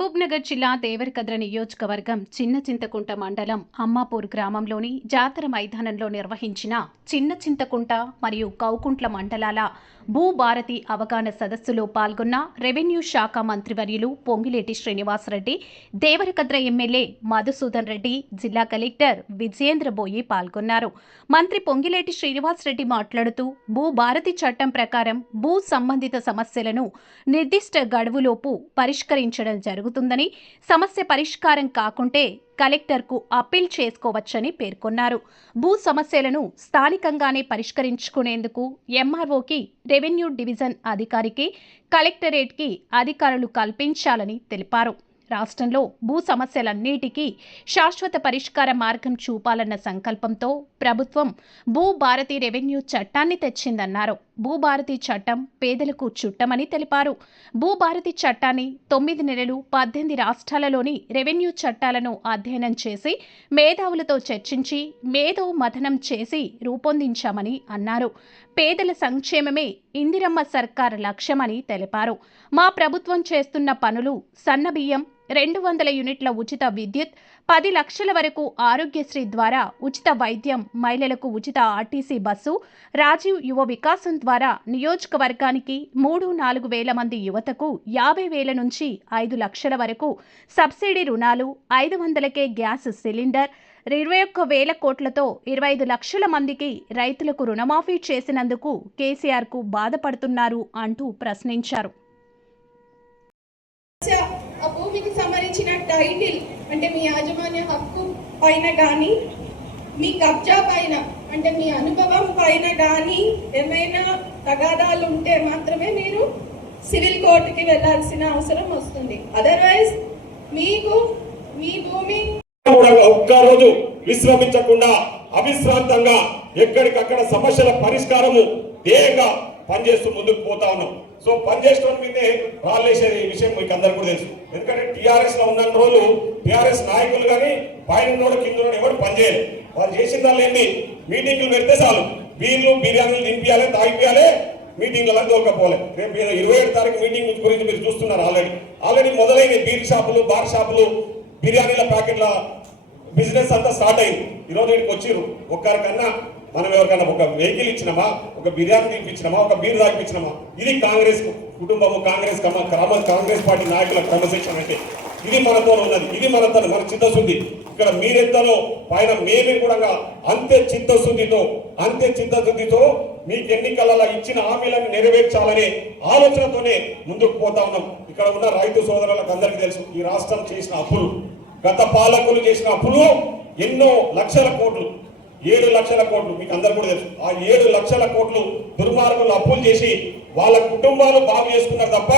మహబూబ్నగర్ జిల్లా దేవరకద్ర నియోజకవర్గం చిన్న చింతకుంట మండలం అమ్మాపూర్ గ్రామంలోని జాతర మైదానంలో నిర్వహించిన చిన్న చింతకుంట మరియు కౌకుంట్ల మండలాల భూభారతి అవగాహన సదస్సులో పాల్గొన్న రెవెన్యూ శాఖ మంత్రివర్యులు పొంగిలేటి శ్రీనివాసరెడ్డి, దేవరకద్ర ఎమ్మెల్యే మధుసూదన్ రెడ్డి, జిల్లా కలెక్టర్ విజయేంద్ర బోయి పాల్గొన్నారు. మంత్రి పొంగిలేటి శ్రీనివాసరెడ్డి మాట్లాడుతూ భూభారతి చట్టం ప్రకారం భూ సంబంధిత సమస్యలను నిర్దిష్ట గడువులోపు పరిష్కరించడం జరుగుతుందని, సమస్య పరిష్కారం కాకుంటే కలెక్టర్కు అప్పీల్ చేసుకోవచ్చని పేర్కొన్నారు. భూ సమస్యలను స్థానికంగానే పరిష్కరించుకునేందుకు ఎంఆర్ఓకి, రెవెన్యూ డివిజన్ అధికారికి, కలెక్టరేట్కి అధికారులు కల్పించాలని తెలిపారు. రాష్ట్రంలో భూ సమస్యలన్నిటికీ శాశ్వత పరిష్కార మార్గం చూపాలన్న సంకల్పంతో ప్రభుత్వం భూభారతి రెవెన్యూ చట్టాన్ని తెచ్చిందన్నారు. భూభారతి చట్టం పేదలకు చుట్టమని తెలిపారు. భూభారతి చట్టాన్ని 9 నెలలు 18 రాష్ట్రాలలోని రెవెన్యూ చట్టాలను అధ్యయనం చేసి మేధావులతో చర్చించి మేధో మథనం చేసి రూపొందించామని అన్నారు. పేదల సంక్షేమమే ఇందిరమ్మ సర్కార్ లక్ష్యమని తెలిపారు. మా ప్రభుత్వం చేస్తున్న పనులు సన్నబియ్యం, 200 యూనిట్ల ఉచిత విద్యుత్, 10 లక్షల వరకు ఆరోగ్యశ్రీ ద్వారా ఉచిత వైద్యం, మహిళలకు ఉచిత ఆర్టీసీ బస్సు, రాజీవ్ యువ వికాసం ద్వారా నియోజకవర్గానికి 3-4 వేల మంది యువతకు 50,000 నుంచి 5 లక్షల వరకు సబ్సిడీ రుణాలు, 500కే గ్యాస్ సిలిండర్, 21,000 కోట్లతో 25 లక్షల మందికి రైతులకు రుణమాఫీ చేసినందుకు కేసీఆర్కు బాధపడుతున్నారు అంటూ ప్రశ్నించారు. ఆ భూమికి సంబంధించిన టైటిల్ అంటే మీ యాజమాన్య హక్కు పైన కానీ, మీ కబ్జా పైన అంటే మీ అనుభవం పైన కానీ ఏమైనా తగాదాలు ఉంటే మాత్రమే మీరు సివిల్ కోర్టుకి వెళ్లాల్సిన అవసరం వస్తుంది. అదర్వైజ్ మీకు మీ భూమి ఒక్కరోజు విశ్రమించకుండా అవిశ్రాంతంగా ఎక్కడికక్కడ సమస్యల పరిష్కారము ధ్యేయంగా పనిచేస్తూ ముందుకు పోతా ఉన్నాం. సో పనిచేసిన మీదే రాలేసే విషయం మీకు అందరికీ కూడా తెలుసు. ఎందుకంటే టీఆర్ఎస్ లో ఉన్న రోజులు టీఆర్ఎస్ నాయకులు కానీ పైన కింద ఎవరు పనిచేయాలి. వాళ్ళు చేసిన దాన్ని ఏంటి, మీటింగ్లు పెడితే చాలు, బీర్లు బిర్యానీలు తినిపించాలి, తాగిపియాలి, మీటింగ్లలో దొరకపోలే. రేపు 27 తారీఖు మీటింగ్ గురించి మీరు చూస్తున్నారు. ఆల్రెడీ మొదలైన బీర్ షాపులు, బార్ షాపులు, బిర్యానీల ప్యాకెట్ల బిజినెస్ అంతా స్టార్ట్ అయింది. ఈరోజు ఇక్కడికి వచ్చిర్రు. ఒక్కరికన్నా మనం ఎవరికన్నా ఒక వెహికల్ ఇచ్చినామా, ఒక బిర్యానీ తినిపించినామా, ఒక బీర్ తాగిపించినామా? ఇది కాంగ్రెస్ కుటుంబము, కాంగ్రెస్ పార్టీ నాయకుల క్రమశిక్షణ అంటే ఇది మనతో ఉన్నది. ఇది మన చిత్తశుద్ధి. ఇక్కడ మీరెంతలో పైన మేమే కూడా అంతే చిత్తశుద్ధితో మీకు ఎన్నికలలో ఇచ్చిన హామీలను నెరవేర్చాలనే ఆలోచనతోనే ముందుకు పోతా ఉన్నాం. ఇక్కడ ఉన్న రైతు సోదరులకు అందరికీ తెలుసు, ఈ రాష్ట్రం చేసిన అప్పులు, గత పాలకులు చేసిన అప్పులు ఎన్నో లక్షల కోట్లు, 7 లక్షల కోట్లు మీకు అందరు కూడా తెలుసు. ఆ 7 లక్షల కోట్లు దుర్మార్గులు అప్పులు చేసి వాళ్ళ కుటుంబాలు బాగు చేసుకున్నారు తప్ప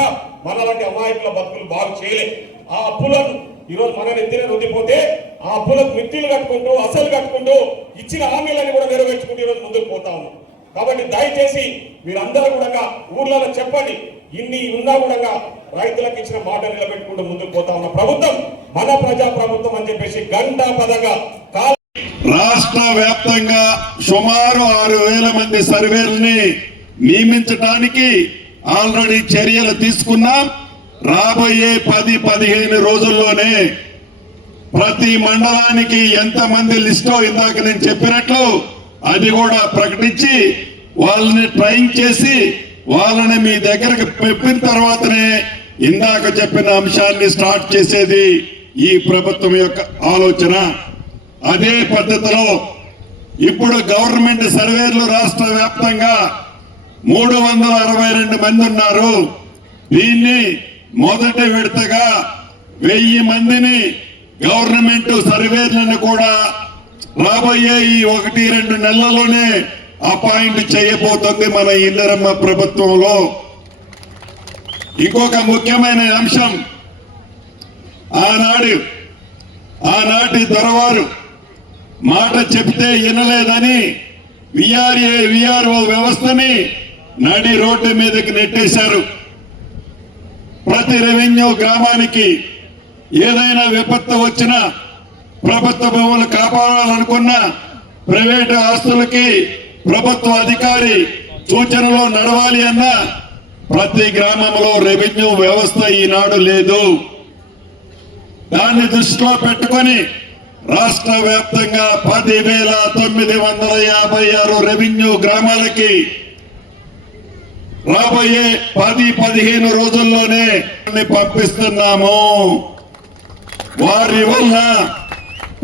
మనలాంటి అమాయకుల బతుకులు బాగు చేయలే. ఆ అప్పులను ఈరోజు మన నెత్తిన రుద్దిపోతే ఆ అప్పులకు మిత్తులు కట్టుకుంటూ, అసలు కట్టుకుంటూ, ఇచ్చిన హామీలను కూడా నెరవేర్చుకుంటూ ఈరోజు ముందుకు పోతా ఉన్నాం. కాబట్టి దయచేసి మీరందరూ కూడా ఊర్లలో చెప్పండి, ఇన్ని ఉన్నా కూడా రైతులకు ఇచ్చిన మాట నిలబెట్టుకుంటూ ముందుకు పోతా ఉన్న ప్రభుత్వం మన ప్రజా ప్రభుత్వం అని చెప్పేసి గంటాపదంగా రాష్ట్ర వ్యాప్తంగా సుమారు 6,000 మంది సర్వేల్ని నియమించడానికి ఆల్రెడీ చర్యలు తీసుకున్నాం. రాబోయే 10-15 రోజుల్లోనే ప్రతి మండలానికి ఎంతమంది లిస్టో ఇందాక నేను చెప్పినట్లు అది కూడా ప్రకటించి వాళ్ళని ట్రైన్ చేసి వాళ్ళని మీ దగ్గరకు పెట్టిన తర్వాతనే ఇందాక చెప్పిన అంశాన్ని స్టార్ట్ చేసేది ఈ ప్రభుత్వం యొక్క ఆలోచన. అదే పద్ధతిలో ఇప్పుడు గవర్నమెంట్ సర్వేలు రాష్ట్ర వ్యాప్తంగా 362 మంది ఉన్నారు. దీన్ని మొదటి విడతగా 1000 మందిని గవర్నమెంట్ సర్వేలను కూడా రాబోయే ఈ 1-2 నెలల్లోనే అపాయింట్ చేయబోతుంది మన ఇందిరమ్మ ప్రభుత్వంలో. ఇంకొక ముఖ్యమైన అంశం, ఆనాటి దొరవారు మాట చెప్తే వినలేదని విఆర్ఓ వ్యవస్థని నడి రోడ్డు మీదకి నెట్టేశారు. ప్రతి రెవెన్యూ గ్రామానికి ఏదైనా విపత్తు వచ్చినా, ప్రభుత్వ భూములు కాపాడాలనుకున్న ప్రైవేటు ఆస్తులకి ప్రభుత్వ అధికారి సూచనలో నడవాలి అన్న ప్రతి గ్రామంలో రెవెన్యూ వ్యవస్థ ఈనాడు లేదు. దాన్ని దృష్టిలో పెట్టుకొని రాష్ట్ర వ్యాప్తంగా 10,956 రెవెన్యూ గ్రామాలకి రాబోయే 10-15 రోజుల్లోనే పంపిస్తున్నాము. వారి వల్ల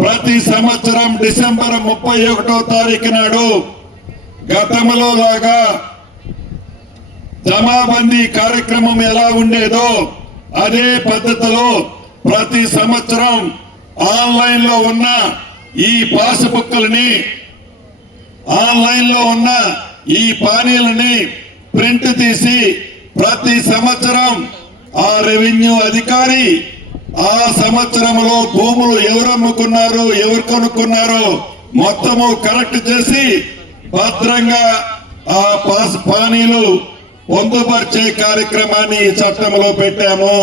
ప్రతి సంవత్సరం డిసెంబర్ 31వ తారీఖు నాడు గతంలో లాగా జమాబందీ కార్యక్రమం ఎలా ఉండేదో అదే పద్ధతిలో ప్రతి సంవత్సరం ఆన్లైన్ లో ఉన్న ఈ పాస్ బుక్లని, ఆన్లైన్ లో ఉన్న ఈ పానీలని ప్రింట్ తీసి ప్రతి సంవత్సరం ఆ రెవెన్యూ అధికారి ఆ సంవత్సరంలో భూములు ఎవరు అమ్ముకున్నారు, ఎవరు కొనుక్కున్నారో మొత్తము కరెక్ట్ చేసి భద్రంగా ఆ పానీలు పొందుపరిచే కార్యక్రమాన్ని ఈ చట్టంలో పెట్టాము.